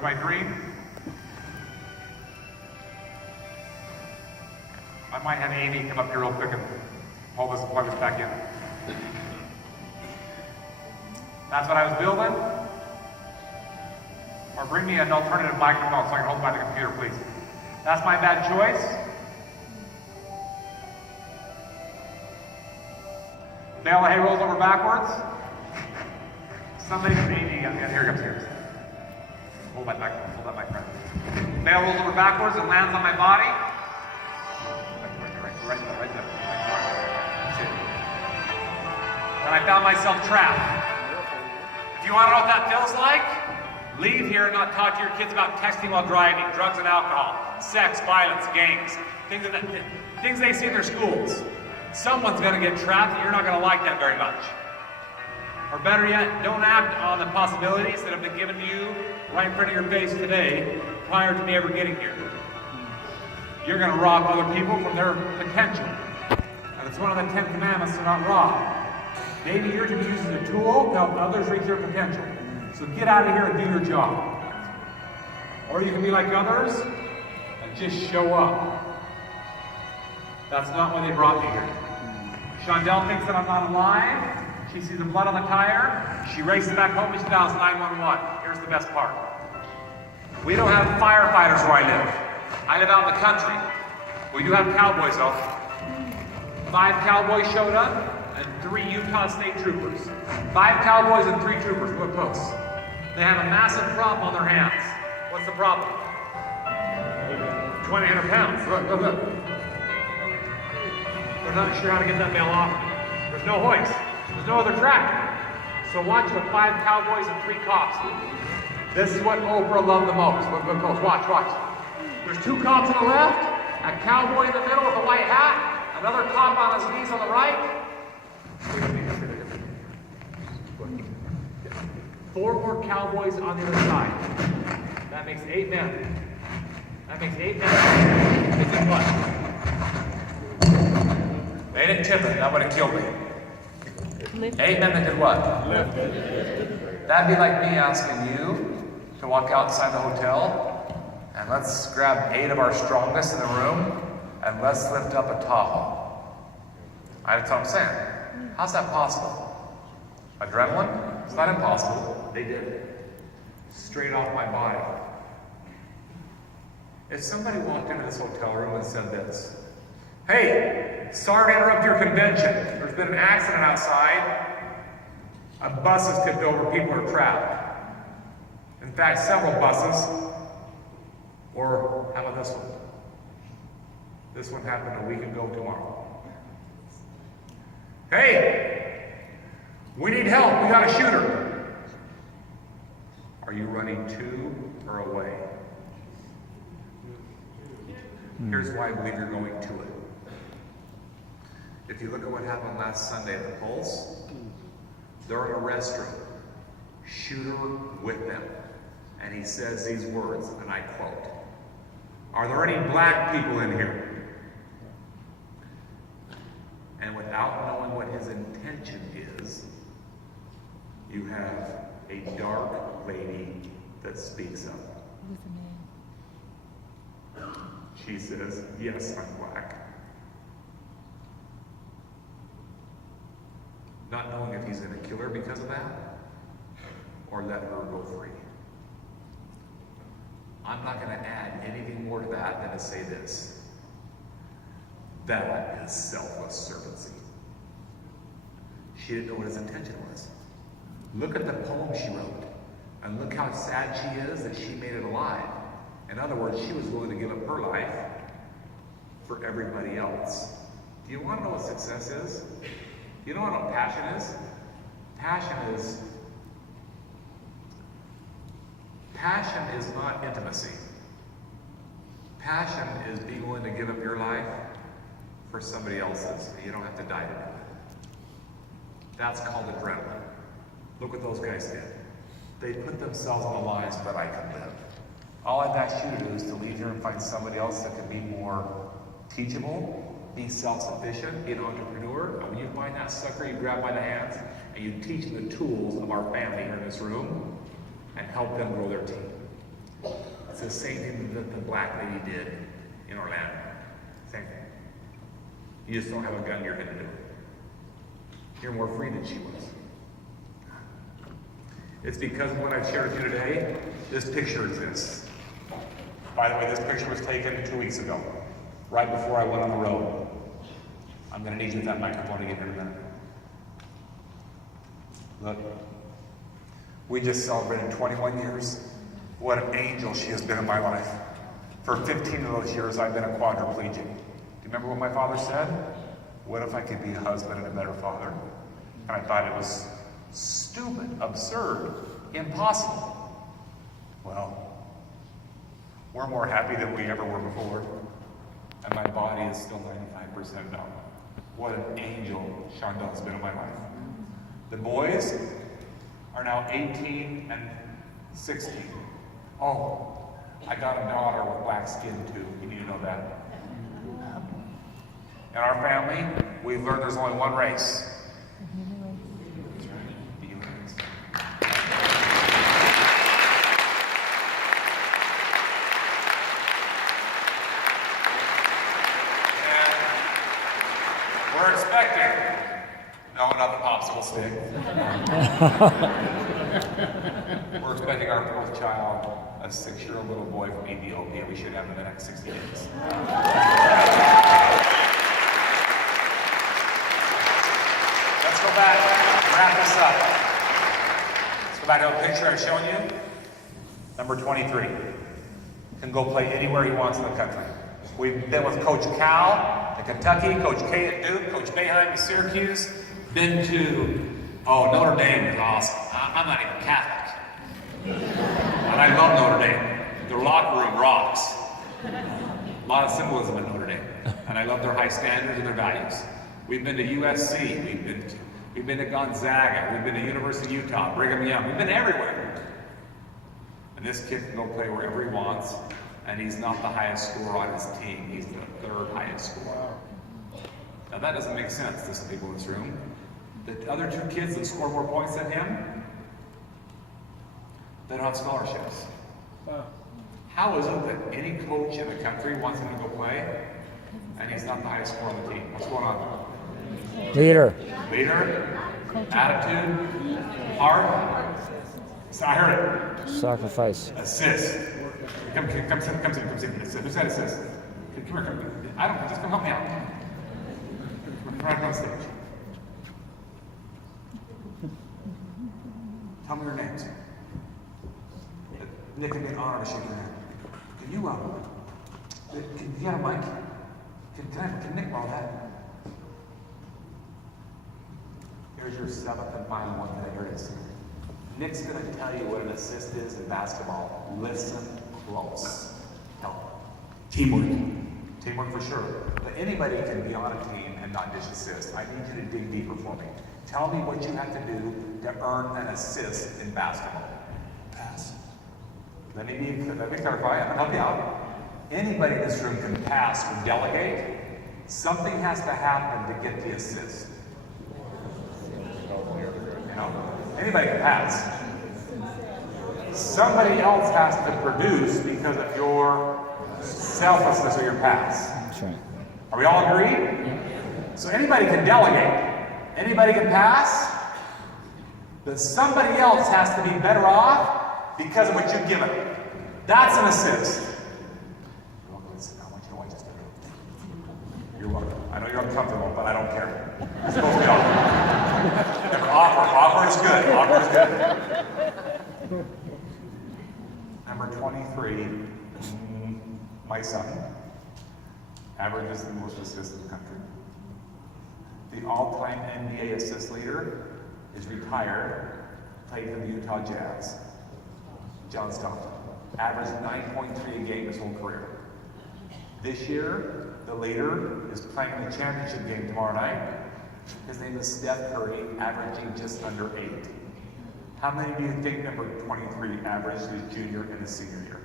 There's my dream. I might have Amy come up here real quick and pull this back in. That's what I was building. Or bring me an alternative microphone so I can hold it by the computer, please. That's my bad choice. Bale of hay rolls over backwards. Somebody from Amy, here it comes here. Hold that microphone. Bale rolls over backwards and lands on my body. Right there. That's it. Then I found myself trapped. If you want to know what that feels like, leave here and not talk to your kids about texting while driving, drugs and alcohol, sex, violence, gangs, things they see in their schools. Someone's going to get trapped and you're not going to like that very much. Or better yet, don't act on the possibilities that have been given to you right in front of your face today prior to me ever getting here. You're going to rob other people from their potential. And it's one of the 10 commandments to not rob. Maybe you're to be used as a tool to help others reach their potential. So get out of here and do your job. Or you can be like others and just show up. That's not why they brought me here. Shondell thinks that I'm not alive. She sees the blood on the tire. She races back home and she dials 911. Here's the best part. We don't have firefighters where I live. I live out in the country. We do have cowboys though. 5 cowboys showed up and 3 Utah State troopers. 5 cowboys and 3 troopers, look close. They have a massive problem on their hands. What's the problem? 2,800 pounds, look. They're not sure how to get that bale off. There's no hoist, there's no other track. So watch what 5 cowboys and 3 cops do. This is what Oprah loved the most. Look close, watch. There's 2 cops on the left, a cowboy in the middle with a white hat, another cop on his knees on the right. 4 more cowboys on the other side. That makes 8 men. They did what? They didn't tip it, that would have killed me. 8 men that did what? That'd be like me asking you to walk outside the hotel and let's grab 8 of our strongest in the room and let's lift up a Tahoe. That's what I'm saying. How's that possible? Adrenaline? It's not impossible. They did it. Straight off my body. If somebody walked into this hotel room and said this, "Hey, sorry to interrupt your convention. There's been an accident outside. A bus has tipped over, people are trapped. In fact, several buses." Or how about this one? This one happened a week ago tomorrow. "Hey, we need help, we got a shooter." Are you running to or away? Here's why I believe you're going to it. If you look at what happened last Sunday at the Pulse, they're in a restroom, shooter with them, and he says these words, and I quote, "Are there any black people in here?" And without knowing what his intention is, you have a dark lady that speaks up. She says, "Yes, I'm black." Not knowing if he's going to kill her because of that, or let her go free. I'm not going to add anything more to that than to say this. That is selfless servancy. She didn't know what his intention was. Look at the poem she wrote, and look how sad she is that she made it alive. In other words, she was willing to give up her life for everybody else. Do you want to know what success is? You know what passion is? Passion is not intimacy. Passion is being willing to give up your life for somebody else's. You don't have to die to do it. That's called adrenaline. Look what those guys did. They put themselves on the line so that I could live. All I've asked you to do is to leave here and find somebody else that can be more teachable, be self-sufficient, be an entrepreneur. And when you find that sucker, you grab by the hands and you teach them the tools of our family here in this room and help them grow their team. It's the same thing that the black lady did in Orlando. Same thing. You just don't have a gun, you're going to do it. You're more free than she was. It's because of what I've shared with you today, this picture exists. By the way, this picture was taken 2 weeks ago, right before I went on the road. I'm going to need you with that microphone again in a minute. Look, we just celebrated 21 years. What an angel she has been in my life. For 15 of those years, I've been a quadriplegic. Do you remember what my father said? What if I could be a husband and a better father? And I thought it was stupid, absurd, impossible. Well, we're more happy than we ever were before. And my body is still 95% numb. What an angel Shonda's been in my life. The boys are now 18 and 16. Oh, I got a daughter with black skin too. You need to know that. In our family, we've learned there's only one race. The human race. And we're expecting, no, not the popsicle stick. We're expecting our fourth child, a 6-year-old little boy from Ethiopia. We should have him in the next 60 days. Let's go back, wrap this up. Let's go back to a picture I've shown you. Number 23. Can go play anywhere he wants in the country. We've been with Coach Cal at Kentucky, Coach K at Duke, Coach Boeheim at Syracuse. Been to, Notre Dame is awesome. I'm not even Catholic. And I love Notre Dame. Their locker room rocks. A lot of symbolism in Notre Dame. And I love their high standards and their values. We've been to USC, we've been to Gonzaga, we've been to University of Utah, Brigham Young, we've been everywhere. And this kid can go play wherever he wants, and he's not the highest scorer on his team, he's the 3rd highest scorer. Now that doesn't make sense to some people in this room. The other 2 kids that score more points than him, they don't have scholarships. How is it that any coach in the country wants him to go play, and he's not the highest scorer on the team? What's going on? Leader. Attitude, heart. So I heard it. Sacrifice. Assist. Come sit. Who's that assist? Come here. Just come help me out. Come right on stage. Tell me your names. Nick, it'd be an honor to shake your hand. Can you get a mic? Can Nick borrow that? Here's your 7th and final one today. Here it is. Nick's going to tell you what an assist is in basketball. Listen close. Help. Teamwork. Teamwork for sure. But anybody can be on a team and not dish assist. I need you to dig deeper for me. Tell me what you have to do to earn an assist in basketball. Pass. Let me clarify. I'm going to help you out. Anybody in this room can pass or delegate. Something has to happen to get the assist. Anybody can pass. Somebody else has to produce because of your selflessness or your pass. That's right. Are we all agreed? Yeah. So anybody can delegate. Anybody can pass. But somebody else has to be better off because of what you've given. That's an assist. You're welcome. I know you're uncomfortable, but I don't care. It's supposed to be awkward. Awkward is good. Awkward is good. Number 23, my son, averages the most assists in the country. The all-time NBA assist leader is retired, played for the Utah Jazz. John Stockton, averaged 9.3 a game his whole career. This year, the leader is playing in the championship game tomorrow night. His name is Steph Curry, averaging just under 8. How many do you think number 23 averaged his junior and his senior year?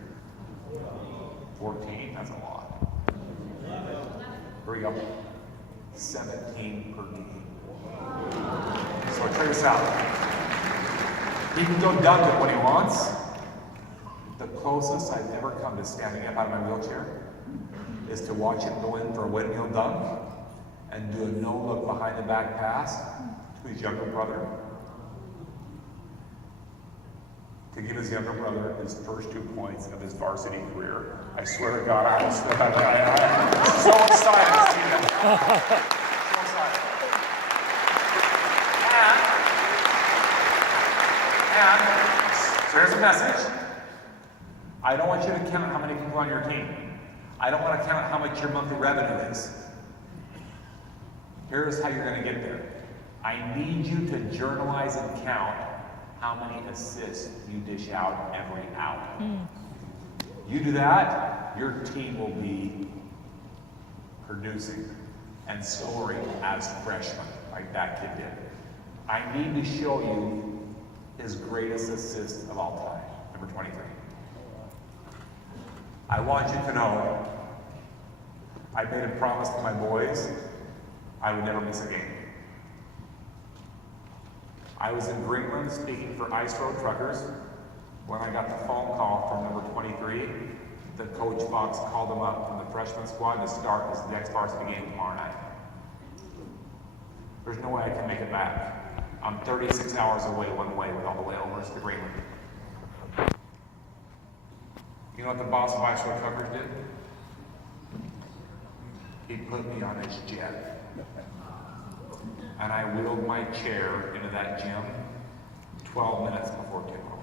14, that's a lot. Here we go. 17 per game. So check this out. He can go dunk it when he wants. The closest I've ever come to standing up out of my wheelchair is to watch him go in for a windmill dunk and do a no-look behind the back pass to his younger brother. To give his younger brother his first 2 points of his varsity career. I swear to God, I'm so excited to see that. So excited. And so here's a message. I don't want you to count how many people on your team. I don't want to count how much your monthly revenue is. Here's how you're going to get there. I need you to journalize and count how many assists you dish out every hour. You do that, your team will be producing and scoring as freshmen, like that kid did. I need to show you his greatest assist of all time, number 23. I want you to know, I made a promise to my boys, I would never miss a game. I was in Greenland speaking for Ice Road Truckers when I got the phone call from number 23 that Coach Fox called him up from the freshman squad to start his next varsity game tomorrow night. There's no way I can make it back. I'm 36 hours away one way with all the layovers to Greenland. You know what the boss of Ice Road Truckers did? He put me on his jet. And I wheeled my chair into that gym 12 minutes before kickoff.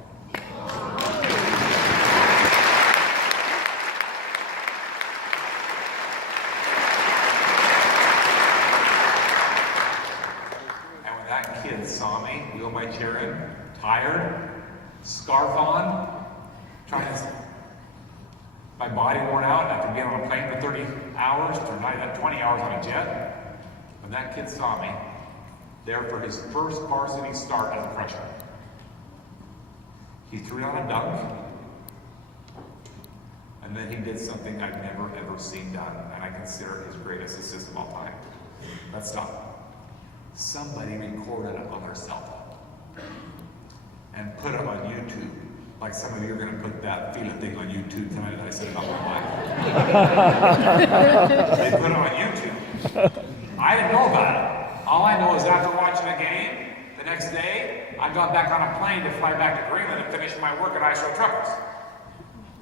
And when that kid saw me wheel my chair in, tired, scarf on, my body worn out after being on a plane for 30 hours, or not even 20 hours on a jet, when that kid saw me, there for his first varsity start as a freshman. He threw down a dunk, and then he did something I've never ever seen done, and I consider it his greatest assist of all time. Let's stop. Somebody recorded it on their cell phone and put it on YouTube. Like some of you are going to put that feeling thing on YouTube tonight that I said about my wife. They put it on YouTube. I didn't know about it. All I know is after watching the game, the next day, I got back on a plane to fly back to Greenland and finish my work at Ice Road Truckers.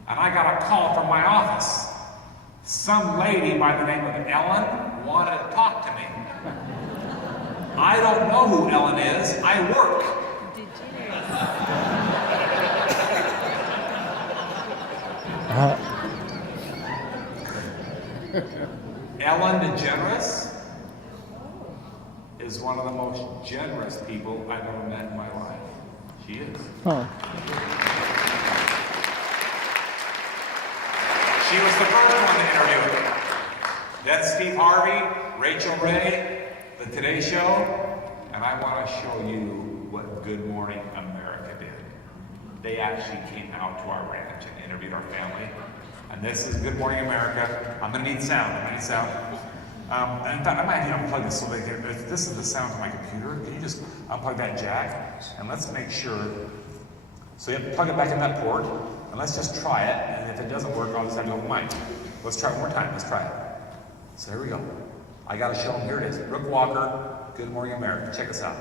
And I got a call from my office. Some lady by the name of Ellen wanted to talk to me. I don't know who Ellen is. I work. Ellen DeGeneres is one of the most generous people I've ever met in my life. She is. Oh. She was the first one to interview me. Then Steve Harvey, Rachel Ray, The Today Show, and I want to show you what Good Morning America did. They actually came out to our ranch and interviewed our family. And this is Good Morning America. I'm going to need sound. In fact, I might need to unplug this so they can. This is the sound from my computer. Can you just unplug that jack? And let's make sure. So you have to plug it back in that port. And let's just try it. And if it doesn't work, I'll just have to open mic. Let's try it one more time. Let's try it. So here we go. I got to show them. Here it is. Brooke Walker, Good Morning America. Check this out.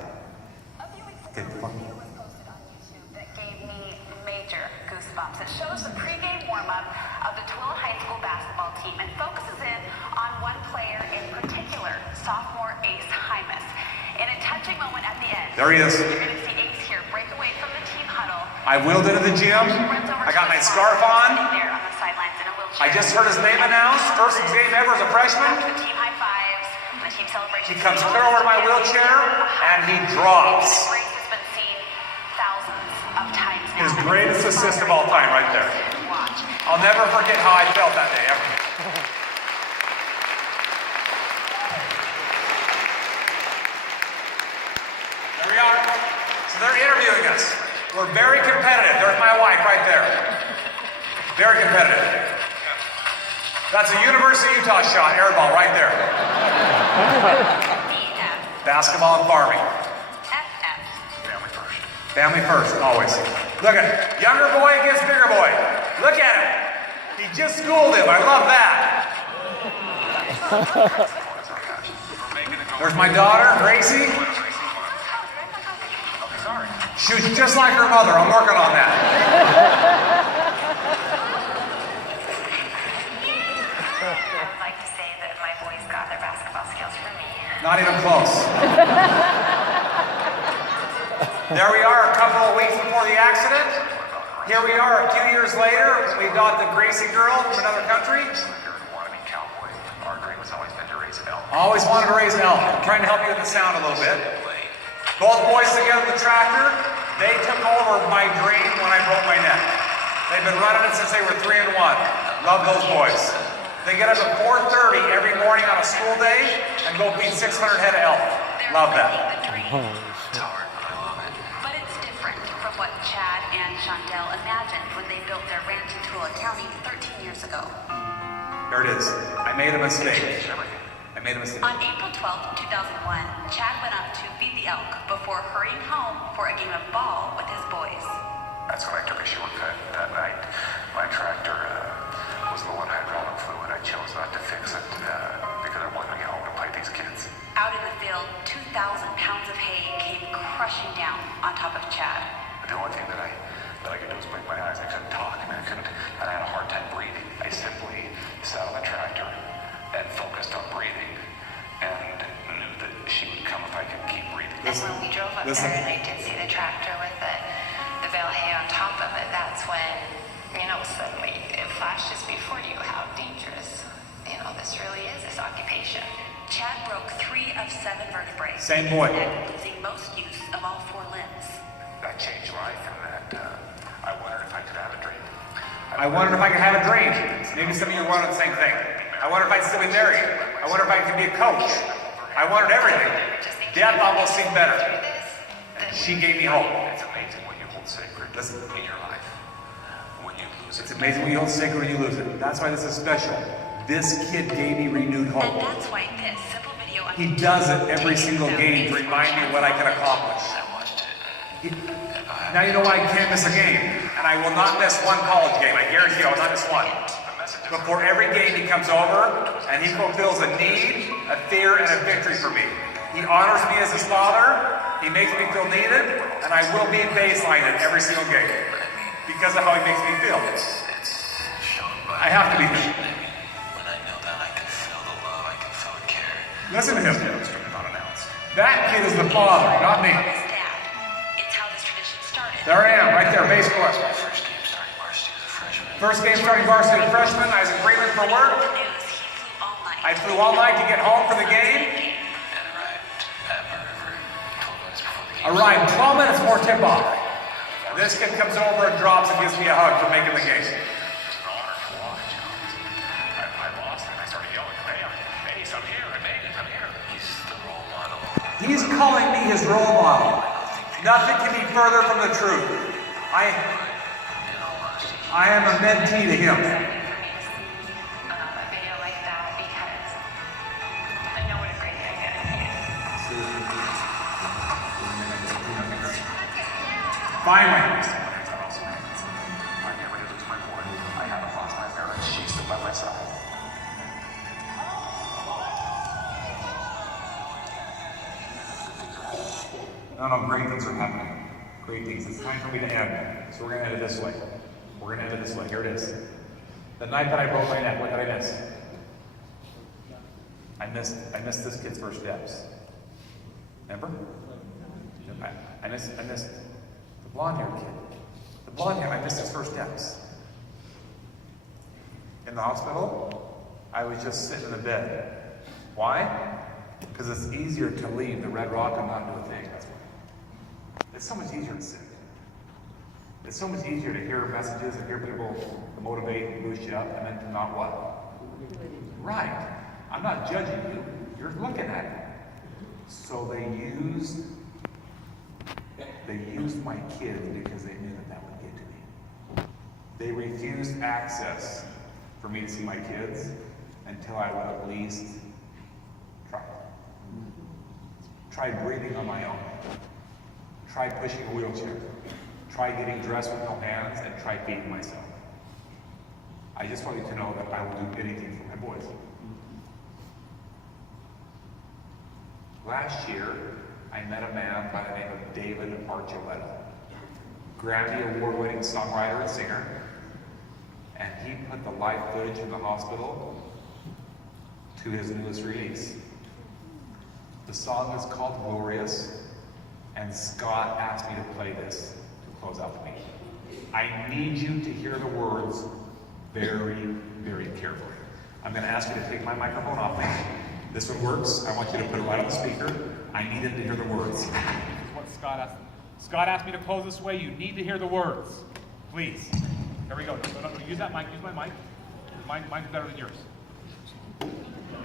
A few weeks ago, a video was posted on YouTube that gave me major goosebumps. It shows the pregame warm-up of the Tranont High School basketball team and focuses in on one player in particular, sophomore Ace Hymas. In a touching moment at the end, there he is. You're going to see Ace here break away from the team huddle. I wheeled into the gym. I got my scarf on. There on the sidelines in a wheelchair. I just heard his name announced. First game ever as a freshman. The team high fives, the team celebration. He comes clear over to my wheelchair and he drops. This race has been seen thousands of times now. His greatest assist of all time right there. Watch. I'll never forget how I felt that day ever. There we are. So they're interviewing us. We're very competitive. There's my wife right there. Very competitive. That's a University of Utah shot, air ball right there. Basketball and farming. Family first. Family first, always. Look at younger boy against bigger boy. Look at him. He just schooled him. I love that. There's my daughter, Gracie. She's just like her mother. I'm working on that. I'd like to say that my boys got their basketball skills from me. Not even close. There we are, a couple of weeks before the accident. Here we are a few years later. We got the Gracie girl from another country. Always wanted to raise an elk. I'm trying to help you with the sound a little bit. Both boys together with the tractor. They took over my dream when I broke my neck. They've been running it since they were 3 and 1. Love those boys. They get up at 4:30 every morning on a school day and go feed 600 head of elk. Love that. But it's different from what Chad and Chantel imagined when they built their ranch in Tranont County 13 years ago. Here it is. I made a mistake. On April 12, 2001, Chad went up to feed the elk before hurrying home for a game of ball with his boys. That's when I took issue with that night. My tractor was low on hydraulic fluid. I chose not to fix it because I wanted to get home to play these kids. Out in the field, 2,000 pounds of hay came crushing down on top of Chad. The only thing that I could do was blink my eyes. I couldn't talk. I had a hard time breathing. I simply sat on the tractor and focused on breathing and knew that she would come if I could keep breathing. And when we drove up there and I did see the tractor with the bale hay on top of it, that's when, suddenly it flashes before you how dangerous, this really is, this occupation. Chad broke 3 of 7 vertebrae. Same boy. Losing most use of all 4 limbs. That changed life, and that I wondered if I could have a dream. I wondered if I could have a dream. Maybe some of you are wondering the same thing. I wonder if I'd still be married. I wonder if I could be a coach. I wondered everything. Death almost seemed better. And she gave me hope. It's amazing what you hold sacred in your life. When you lose it. It's amazing when you hold sacred when you lose it. That's why this is special. This kid gave me renewed hope. And that's why this simple video on He does it every single game to remind me what I can accomplish. I watched it. Now you know why I can't miss a game. And I will not miss one college game. I guarantee you I will not miss one. Before every game he comes over and he fulfills a need, a fear, and a victory for me. He honors me as his father, he makes me feel needed, and I will be baseline in every single game because of how he makes me feel. I have to be there. When I know that I can feel the love, I can feel the care. Listen to him. That kid is the father, not me. his dad. It's how this tradition started. There I am, right there, base course. First game starting varsity as a freshman. First game starting varsity freshman, I was in Greenland for work. The news, he flew all night. I flew all night to get home for the game. And arrived at my river 12 minutes before the game. Arrived 12 minutes before tip-off. This kid comes over and drops and gives me a hug for making the game. It was an honor to watch. I lost and I started yelling, hey, I'm here, I made it, I'm here. He's the role model. He's calling me his role model. Nothing can be further from the truth. I am a mentee to him. For me to see a video like that because I know what a great thing that is. Finally. I never did lose my boy. I haven't lost my marriage. She's still by my side. No, great things are happening. Great things. It's time for me to end. So we're going to end it this way. We're going to end it this way. Here it is. The night that I broke my neck, what did I miss? I missed this kid's first steps. Remember? I missed the blonde-haired kid. The blonde-haired, I missed his first steps. In the hospital, I was just sitting in the bed. Why? Because it's easier to leave the Red Rock and not do a thing. That's why. It's so much easier to sit. It's so much easier to hear messages and hear people to motivate and boost you up, and then to not what? Right. I'm not judging you. You're looking at it. So they used my kids because they knew that would get to me. They refused access for me to see my kids until I would at least try breathing on my own. Try pushing a wheelchair. Try getting dressed with no hands, and try feeding myself. I just want you to know that I will do anything for my boys. Last year, I met a man by the name of David Archuleta, Grammy Award-winning songwriter and singer, and he put the life footage in the hospital to his newest release. The song is called Glorious, and Scott asked me to play this to close out the meeting. I need you to hear the words very, very carefully. I'm going to ask you to take my microphone off me. This one works. I want you to put it right on the speaker. I need him to hear the words. This is what Scott asked. Scott asked me to close this way. You need to hear the words. Please. Here we go. Use that mic. Use my mic. Mine's better than yours.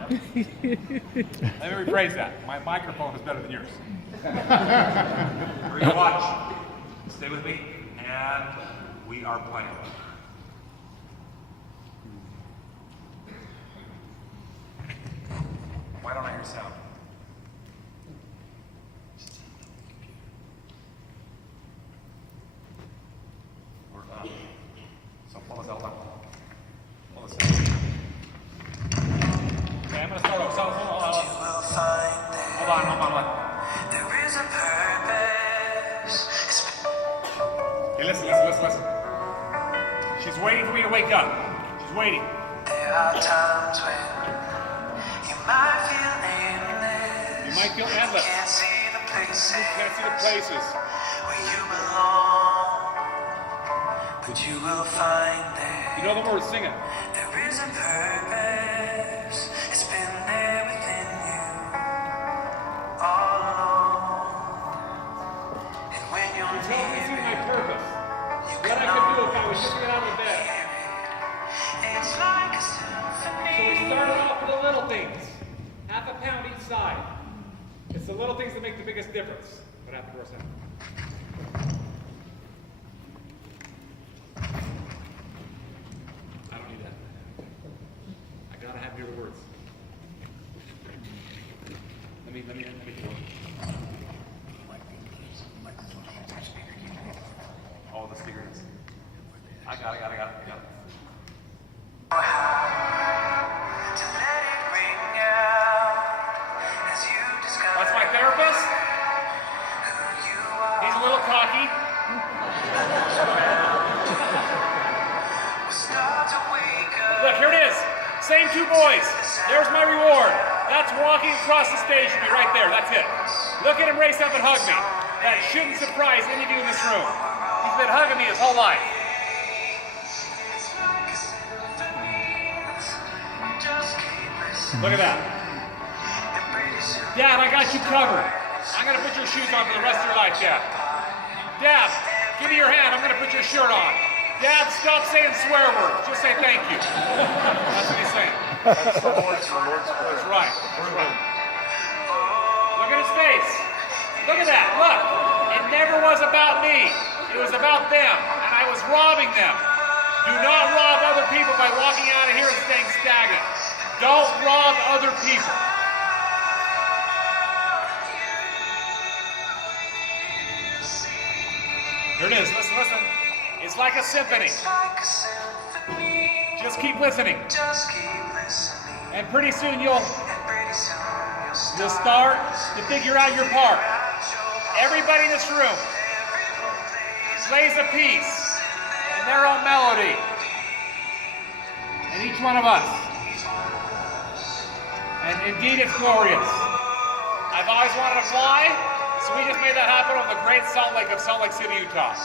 Let me rephrase that. My microphone is better than yours. Here you watch. Stay with me. And we are playing. Why don't I hear sound? We're up. So pull us out left. Pull us out. Okay, I'm going to start off. Hold on. There is a purpose. Okay, listen. She's waiting for me to wake up. She's waiting. There are times when you might feel endless. You might feel endless. Can't see the places. You can't see the places where you belong, but you will find there. You know the words, sing it. There is a purpose. It's been there within you all along. And when you're Until we see my purpose, you what I could do if I was just get out of bed. it's like a symphony. So we started off with the little things. Half a pound each side. It's the little things that make the biggest difference. What happened to our sound? I don't need that. I gotta have your words. Let me do it. Oh, the cigarettes. I got it. To let it ring out as you discover That's my therapist. who you are. He's a little cocky. Start to wake up. Look, here it is. Same two boys. There's my reward. That's walking across the stage for me right there. That's it. Look at him race up and hug me. That shouldn't surprise any of you in this room. He's been hugging me his whole life. Look at that. Dad, I got you covered. I'm going to put your shoes on for the rest of your life, Dad. Dad, give me your hand. I'm going to put your shirt on. Dad, stop saying swear words. Just say thank you. That's what he's saying. That's right. Look at his face. Look at that. Look. It never was about me. It was about them. And I was robbing them. Do not rob other people by walking out of here and staying stagnant. Don't rob other people. Here it is. Listen. It's like a symphony. Just keep listening. And pretty soon you'll start to figure out your part. Everybody in this room plays a piece in their own melody. And each one of us. And indeed it's glorious. I've always wanted to fly, so we just made that happen on the Great Salt Lake of Salt Lake City, Utah.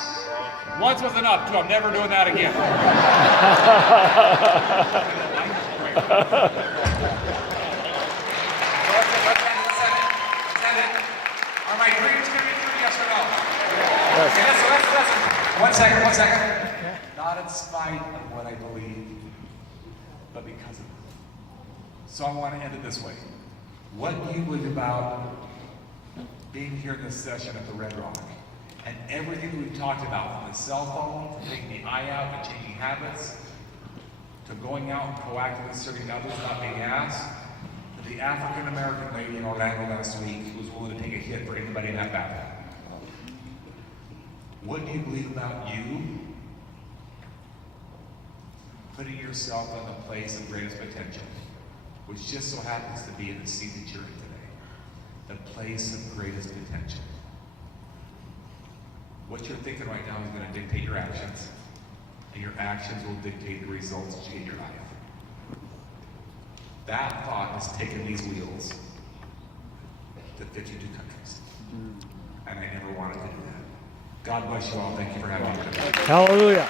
Once was enough, too. I'm never doing that again. Are my dreams going to be true, yes or no? Yes. Okay, listen. 1 second. Not in spite of what I believe, but because of it. So I want to end it this way. What do you believe about being here in this session at the Red Rock? And everything that we've talked about, from the cell phone, to taking the eye out and changing habits, to going out and proactively serving others without being asked, to the African American lady in Orlando last week who was willing to take a hit for anybody in that bathroom. What do you believe about you? putting yourself in the place of greatest potential, which just so happens to be in the seat that you're in today. The place of greatest potential. What you're thinking right now is going to dictate your actions, and your actions will dictate the results that you get in your life. That thought has taken these wheels to 52 countries. And I never wanted to do that. God bless you all. Thank you for having me today. Hallelujah.